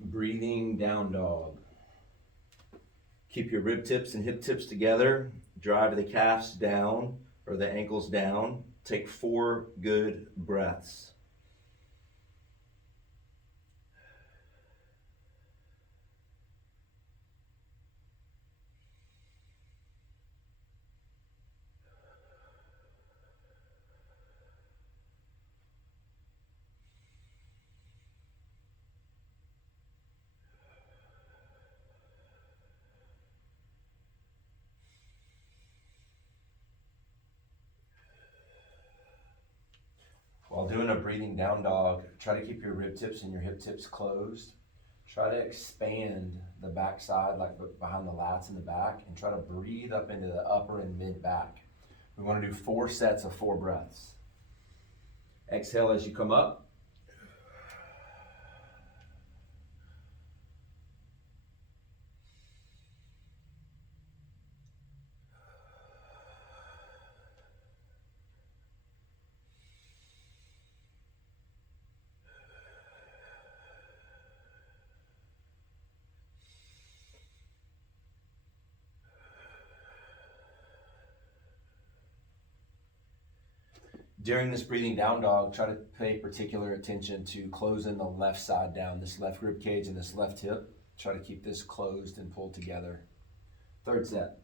Breathing down dog. Keep your rib tips and hip tips together. Drive the calves down or the ankles down. Take 4 good breaths. While doing a breathing down dog, try to keep your rib tips and your hip tips closed. Try to expand the back side, like behind the lats in the back, and try to breathe up into the upper and mid back. We want to do 4 sets of 4 breaths. Exhale as you come up. During this breathing down dog, try to pay particular attention to closing the left side down, this left rib cage and this left hip. Try to keep this closed and pulled together. 3rd set.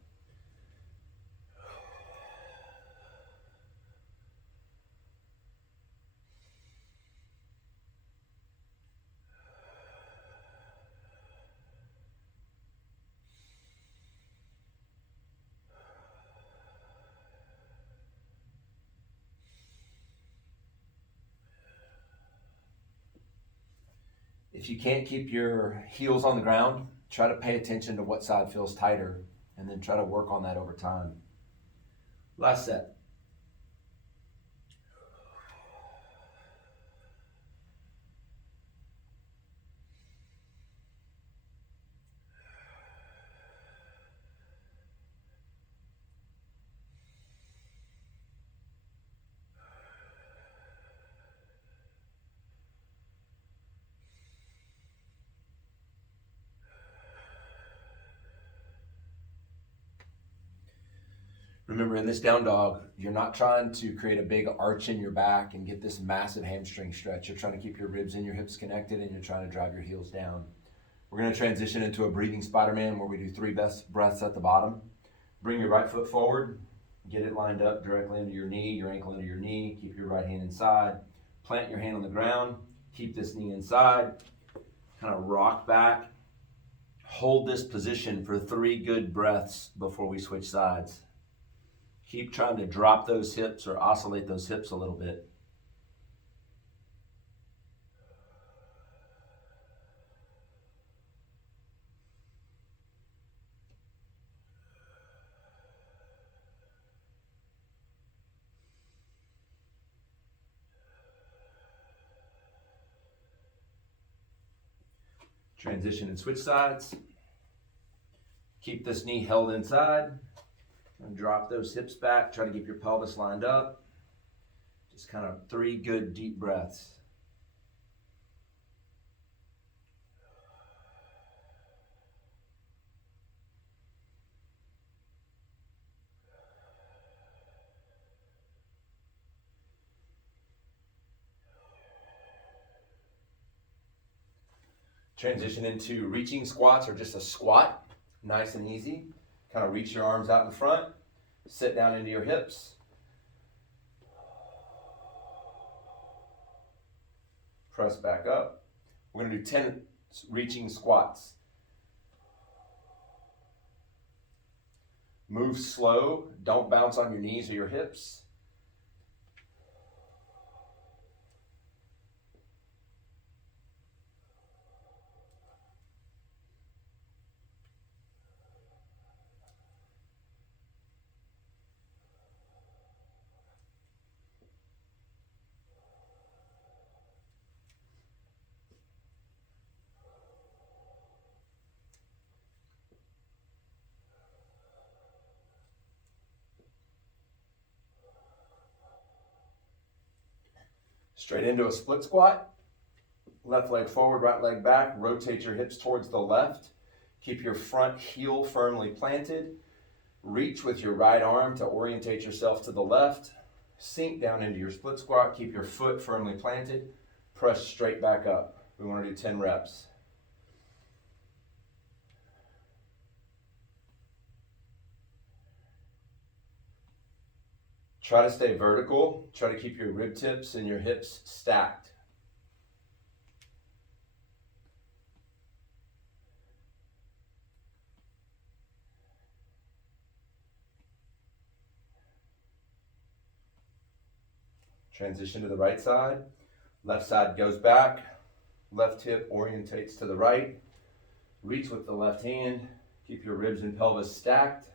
If you can't keep your heels on the ground, try to pay attention to what side feels tighter and then try to work on that over time. Last set. Remember, in this down dog, you're not trying to create a big arch in your back and get this massive hamstring stretch. You're trying to keep your ribs and your hips connected, and you're trying to drive your heels down. We're going to transition into a breathing Spider-Man where we do 3 best breaths at the bottom. Bring your right foot forward. Get it lined up directly under your knee, your ankle under your knee. Keep your right hand inside. Plant your hand on the ground. Keep this knee inside. Kind of rock back. Hold this position for 3 good breaths before we switch sides. Keep trying to drop those hips or oscillate those hips a little bit. Transition and switch sides. Keep this knee held inside. And drop those hips back. Try to keep your pelvis lined up. Just kind of 3 good deep breaths. Transition into reaching squats or just a squat. Nice and easy. Kind of reach your arms out in front. Sit down into your hips. Press back up. We're going to do 10 reaching squats. Move slow. Don't bounce on your knees or your hips. Straight into a split squat. Left leg forward, right leg back. Rotate your hips towards the left. Keep your front heel firmly planted. Reach with your right arm to orientate yourself to the left. Sink down into your split squat. Keep your foot firmly planted. Press straight back up. We want to do 10 reps. Try to stay vertical. Try to keep your rib tips and your hips stacked. Transition to the right side. Left side goes back. Left hip orientates to the right. Reach with the left hand. Keep your ribs and pelvis stacked.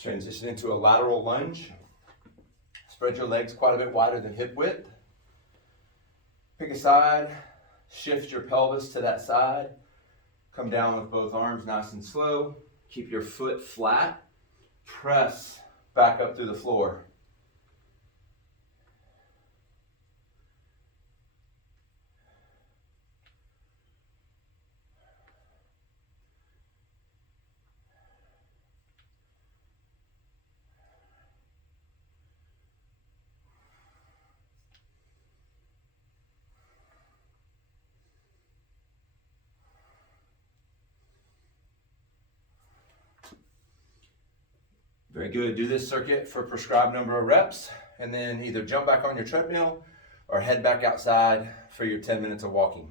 Transition into a lateral lunge. Spread your legs quite a bit wider than hip width. Pick a side, shift your pelvis to that side. Come down with both arms nice and slow. Keep your foot flat. Press back up through the floor. Very good. Do this circuit for a prescribed number of reps, and then either jump back on your treadmill or head back outside for your 10 minutes of walking.